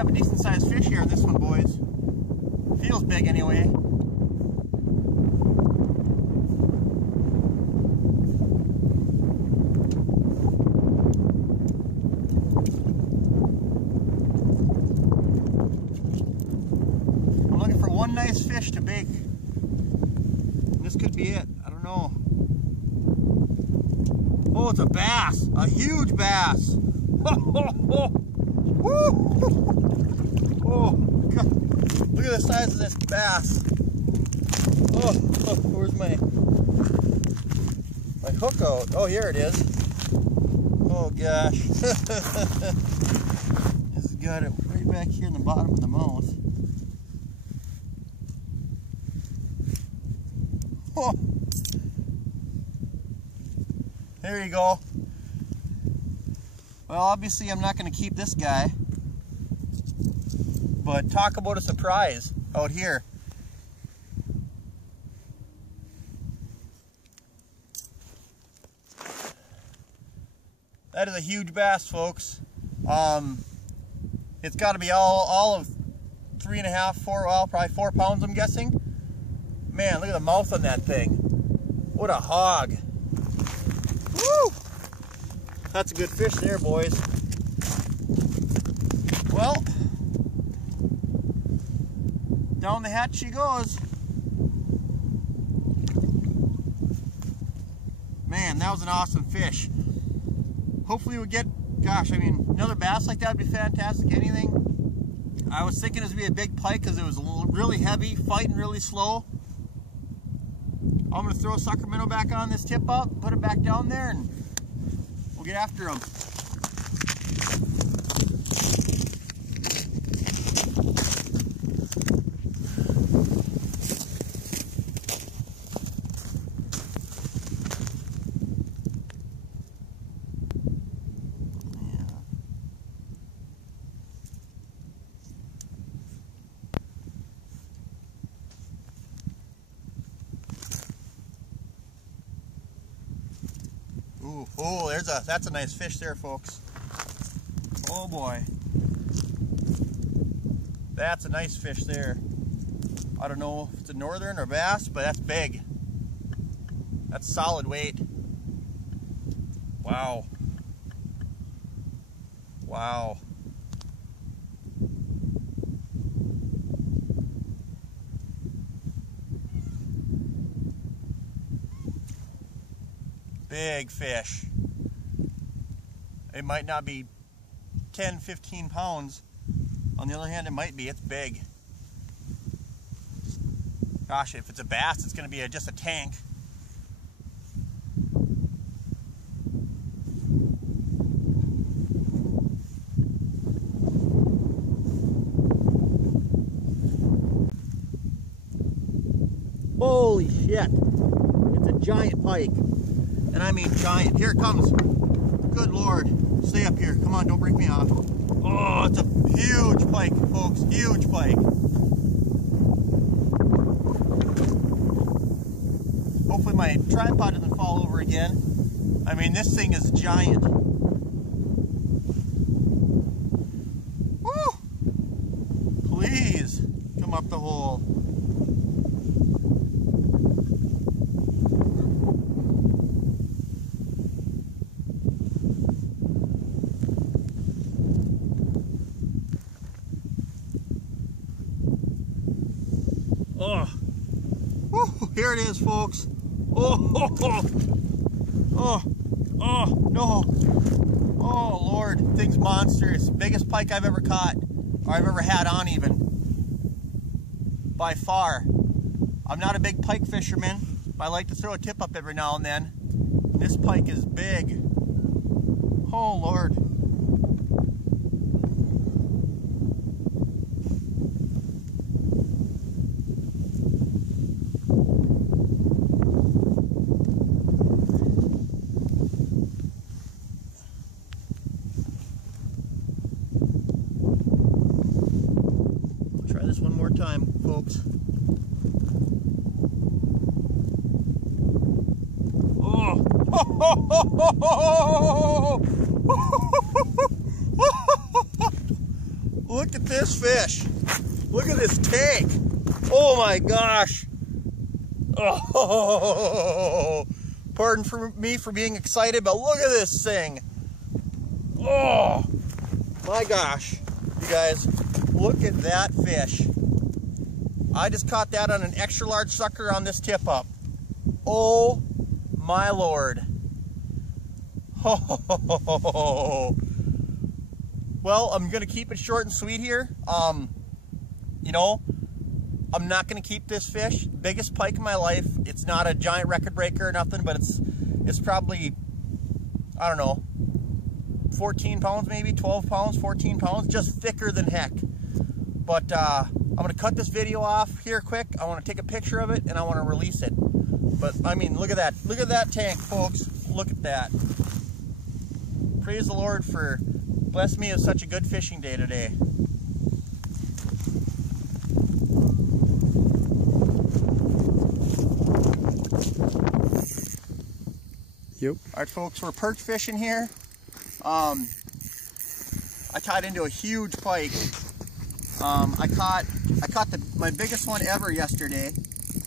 have a decent sized fish here in this one, boys. Feels big anyway. I'm looking for one nice fish to bake. This could be it. I don't know. Oh, it's a bass. A huge bass. Oh, God. Look at the size of this bass. Oh, where's my hook out? Oh, here it is. Oh, gosh. This has got it right back here in the bottom of the mouth. Oh. There you go. Well, obviously I'm not going to keep this guy, but talk about a surprise out here. That is a huge bass, folks. It's got to be all of 3.5, 4, well, probably 4 pounds, I'm guessing. Man, look at the mouth on that thing. What a hog. Woo! That's a good fish there, boys. Well, down the hatch she goes. Man, that was an awesome fish. Hopefully we get, gosh, I mean, another bass like that would be fantastic. Anything. I was thinking it was going to be a big pike because it was really heavy, fighting really slow. I'm going to throw Sacramento back on this tip up, put it back down there, and we'll get after him. Ooh, oh, that's a nice fish there, folks. Oh boy. That's a nice fish there. I don't know if it's a northern or bass, but that's big. That's solid weight. Wow. Wow. Big fish. It might not be 10, 15 pounds. On the other hand, it might be. It's big. Gosh, if it's a bass, it's going to be just a tank. Holy shit. It's a giant pike. And I mean giant. Here it comes. Good Lord. Stay up here. Come on, don't break me off. Oh, it's a huge pike, folks. Huge pike. Hopefully my tripod doesn't fall over again. I mean, this thing is giant. Woo! Please, come up the hole. Oh, woo, here it is, folks. Oh, oh, oh, oh, no. Oh, Lord, thing's monstrous. Biggest pike I've ever caught, or I've ever had on even. By far. I'm not a big pike fisherman, but I like to throw a tip up every now and then. This pike is big. Oh, Lord. This one more time, folks. Oh! Look at this fish. Look at this tank. Oh my gosh. Oh, pardon for me for being excited, but look at this thing. Oh my gosh. You guys, look at that fish. I just caught that on an extra large sucker on this tip up. Oh my Lord. Oh. Well, I'm gonna keep it short and sweet here. You know, I'm not gonna keep this fish. Biggest pike in my life. It's not a giant record breaker or nothing, but it's probably, I don't know, 14 pounds maybe, 12 pounds, 14 pounds, just thicker than heck. But I'm gonna cut this video off here quick. I wanna take a picture of it and I wanna release it. But I mean, look at that tank, folks. Look at that. Praise the Lord for blessing me with such a good fishing day today. Yep. Alright folks, we're perch fishing here. I tied into a huge pike. I caught my biggest one ever yesterday,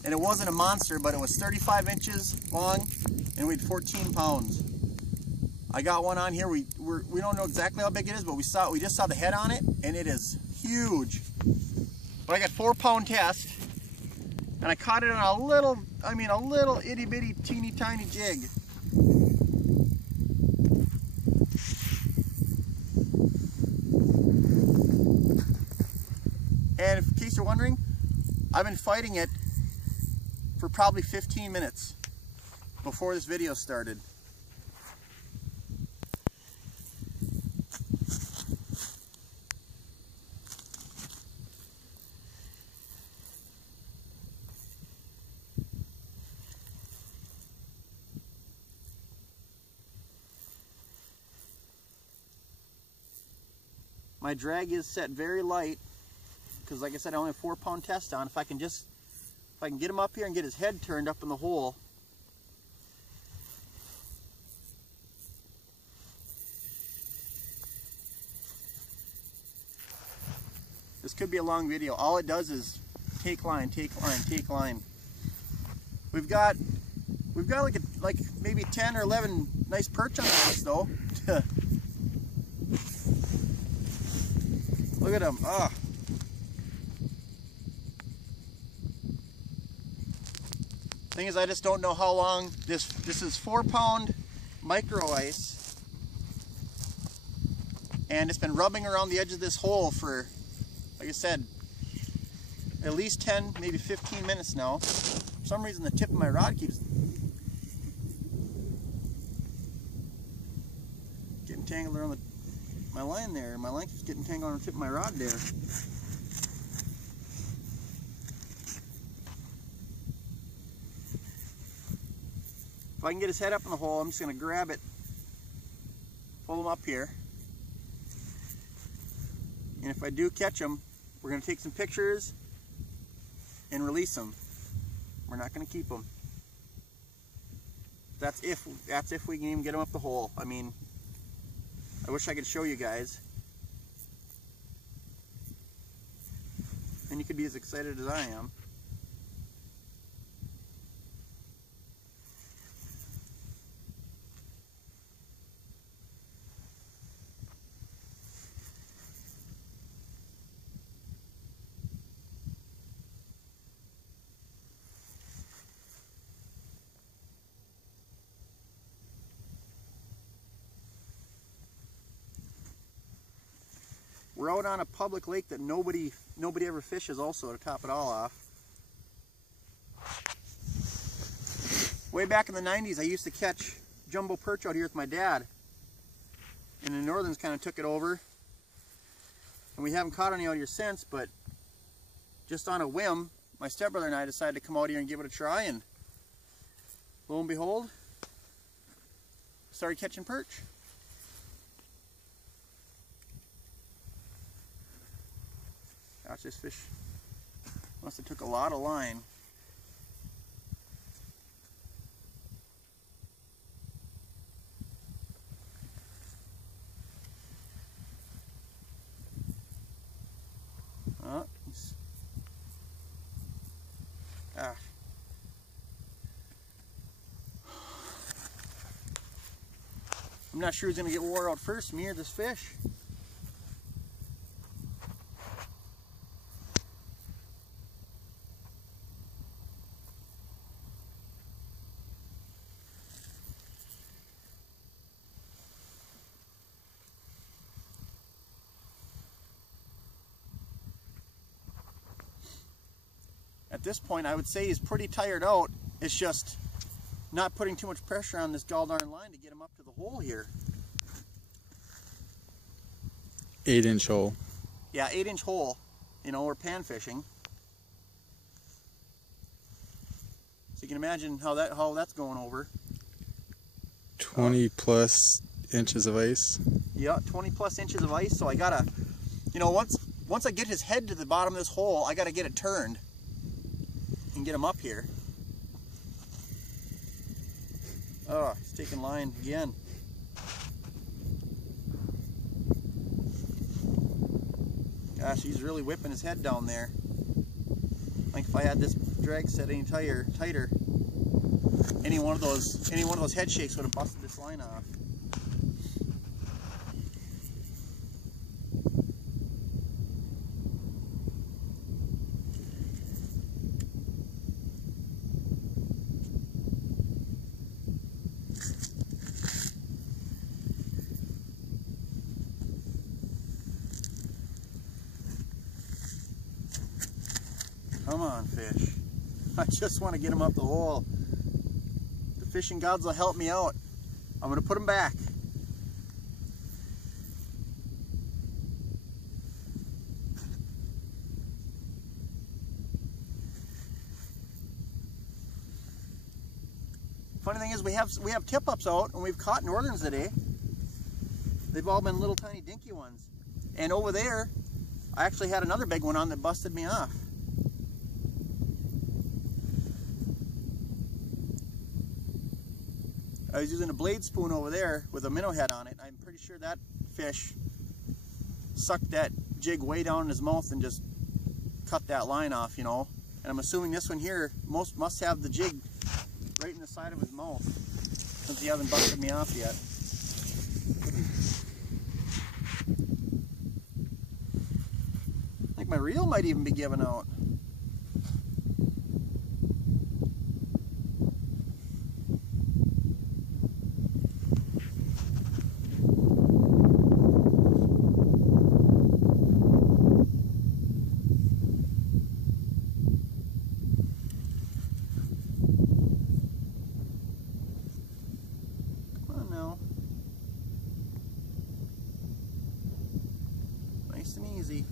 and it wasn't a monster, but it was 35 inches long and weighed 14 pounds. I got one on here. We don't know exactly how big it is, but we just saw the head on it, and it is huge. But I got 4-pound test, and I caught it on a little itty bitty teeny tiny jig. And in case you're wondering, I've been fighting it for probably 15 minutes before this video started. My drag is set very light because, like I said, I only have 4-pound test on. If I can get him up here and get his head turned up in the hole. This could be a long video. All it does is take line, take line, take line. We've got like maybe 10 or 11 nice perch on this though. Look at him. Ah. Thing is, I just don't know how long this is. 4-pound micro ice, and it's been rubbing around the edge of this hole for, like I said, at least 10, maybe 15 minutes now. For some reason, the tip of my rod keeps getting tangled around my line there. My line keeps getting tangled on the tip of my rod there. If I can get his head up in the hole, I'm just going to grab it, pull him up here, and if I do catch him, we're going to take some pictures and release him. We're not going to keep him. That's if we can even get him up the hole. I mean, I wish I could show you guys, and you could be as excited as I am. We're out on a public lake that nobody ever fishes also, to top it all off. Way back in the 90s, I used to catch jumbo perch out here with my dad. And the Northerns kind of took it over. And we haven't caught any out here since, but just on a whim, my stepbrother and I decided to come out here and give it a try, and lo and behold, started catching perch. Gosh, this fish must have took a lot of line. Jeez. Ah. I'm not sure who's going to get wore out first, me or this fish. At this point, I would say he's pretty tired out. It's just not putting too much pressure on this gall darn line to get him up to the hole here. 8-inch hole. Yeah, 8-inch hole. You know, we're pan fishing. So you can imagine how that's going over. 20 plus inches of ice. Yeah, 20 plus inches of ice. So I gotta, you know, once I get his head to the bottom of this hole, I gotta get it turned and get him up here. Oh, he's taking line again. Gosh, he's really whipping his head down there. I think if I had this drag set any tighter, any one of those head shakes would have busted this line off. Come on, fish. I just want to get him up the hole. The fishing gods will help me out. I'm going to put him back. Funny thing is, we have tip-ups out, and we've caught northerns today. They've all been little tiny dinky ones. And over there, I actually had another big one on that busted me off. I was using a blade spoon over there with a minnow head on it. I'm pretty sure that fish sucked that jig way down in his mouth and just cut that line off, you know. And I'm assuming this one here must have the jig right in the side of his mouth, since he hasn't busted me off yet. I think my reel might even be giving out. Nice and easy.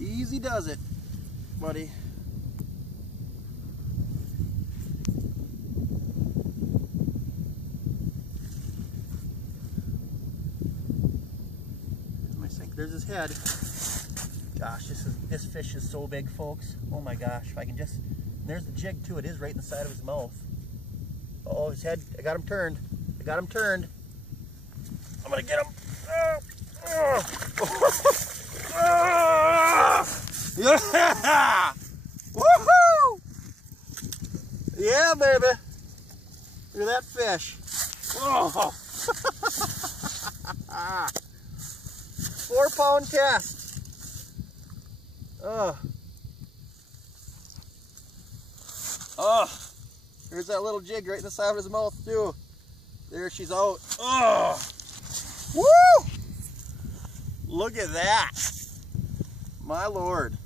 Easy does it, buddy. I think there's his head. Gosh, this fish is so big, folks. Oh my gosh, if I can just, there's the jig too. It is right in the side of his mouth. Oh, his head, I got him turned. I got him turned. I'm gonna get him. Yeah! Woohoo! Yeah, baby. Look at that fish. Oh. 4-pound cast. Oh. Oh. Here's that little jig right in the side of his mouth too. There she's out. Oh. Woo! Look at that. My Lord.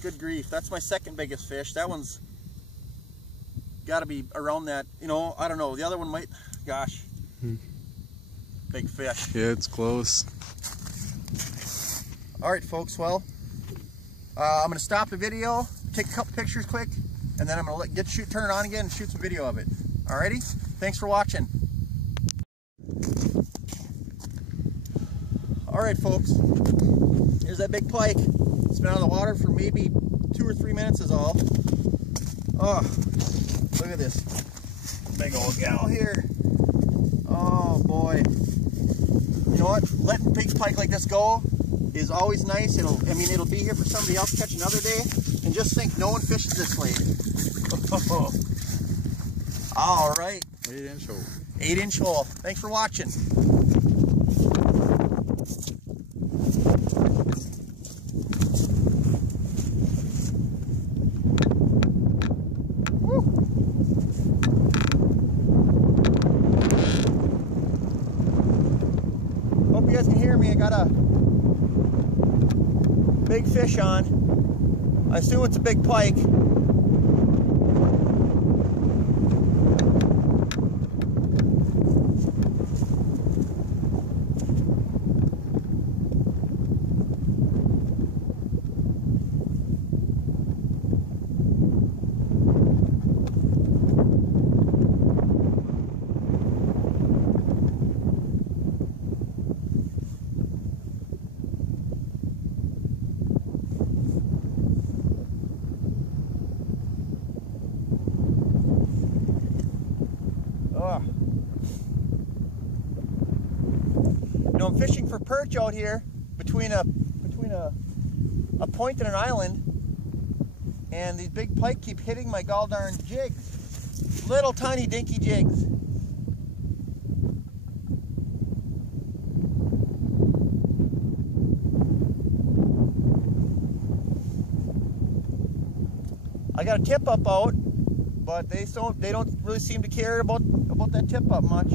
Good grief. That's my second biggest fish. That one's got to be around that, you know, I don't know. The other one might, gosh. Big fish. Yeah, it's close. All right, folks. Well, I'm going to stop the video, take a couple pictures quick, and then I'm going to turn it on again and shoot some video of it. Alrighty? Thanks for watching. Alright, folks. Here's that big pike. It's been out of the water for maybe 2 or 3 minutes is all. Oh, look at this big old gal here. Oh boy. You know what? Letting big pike like this go is always nice. It'll be here for somebody else to catch another day. And just think, no one fishes this late. All right. 8-inch hole. 8-inch hole. Thanks for watching. Hope you guys can hear me. I got a big fish on. I assume it's a big pike. You know, I'm fishing for perch out here between a point and an island, and these big pike keep hitting my gall darn jigs. Little tiny dinky jigs. I got a tip up out, but they don't really seem to care about that tip up much.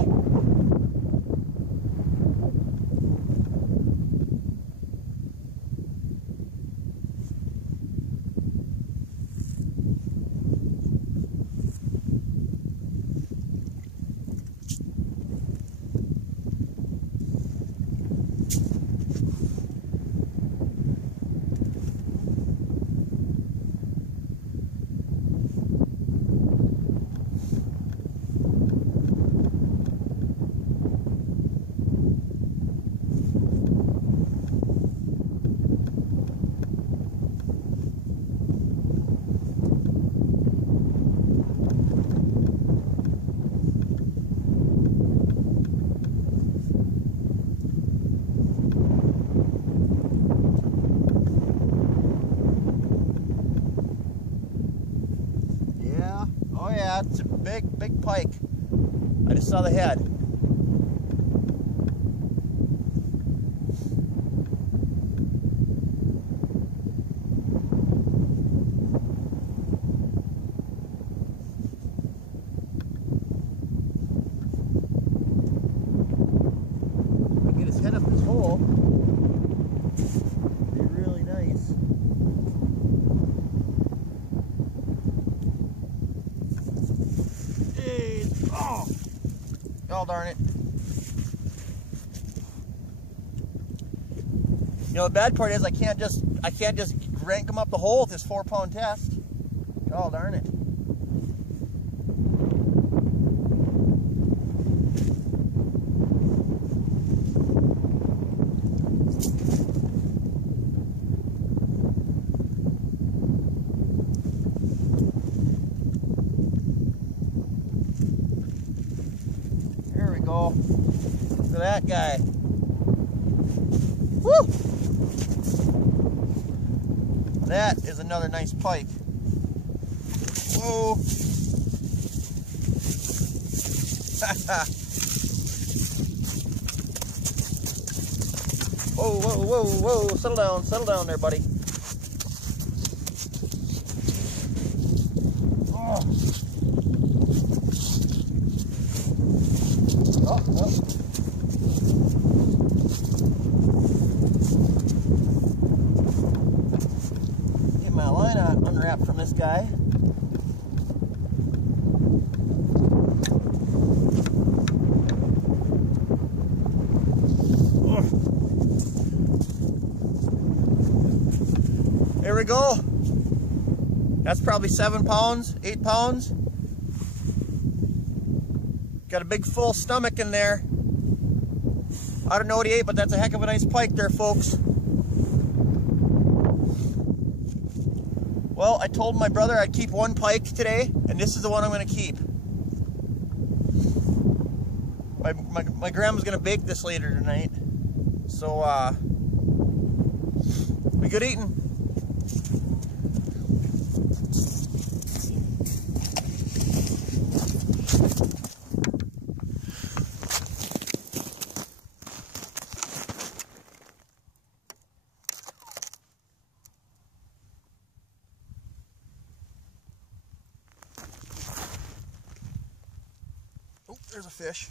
Oh yeah, it's a big pike. I just saw the head. If I get his head up this hole, it'd be really nice. Oh darn it. You know, the bad part is I can't just crank him up the hole with this 4-pound test. Oh darn it. Go. Look at that guy. Woo! That is another nice pike. Whoa! Whoa, whoa, whoa, whoa! Settle down there, buddy. Oh. Oh. Get my line unwrapped from this guy. Oh. There we go. That's probably 7 pounds, 8 pounds. Got a big full stomach in there. I don't know what he ate, but that's a heck of a nice pike there, folks. Well, I told my brother I'd keep 1 pike today, and this is the one I'm going to keep. My grandma's going to bake this later tonight. So, Be good eating. Oh, there's a fish.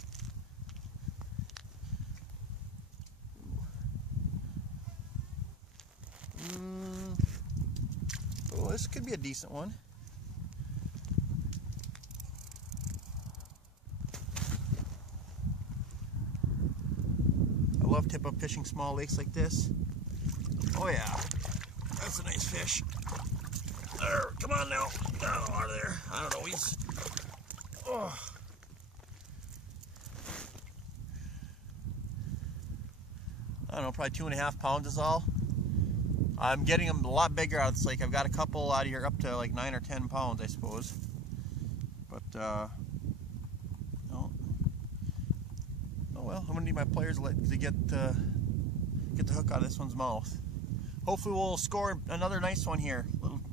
Oh, this could be a decent one. I love tip-up fishing small lakes like this. Oh yeah, that's a nice fish. There, come on now. Oh, out of there. I don't know, he's... Oh. I don't know, probably 2.5 pounds is all. I'm getting them a lot bigger out of this lake. I've got a couple out of here up to like 9 or 10 pounds, I suppose. But, no. Oh well, I'm gonna need my pliers to get the hook out of this one's mouth. Hopefully we'll score another nice one here.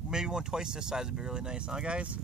Maybe one twice this size would be really nice, huh guys?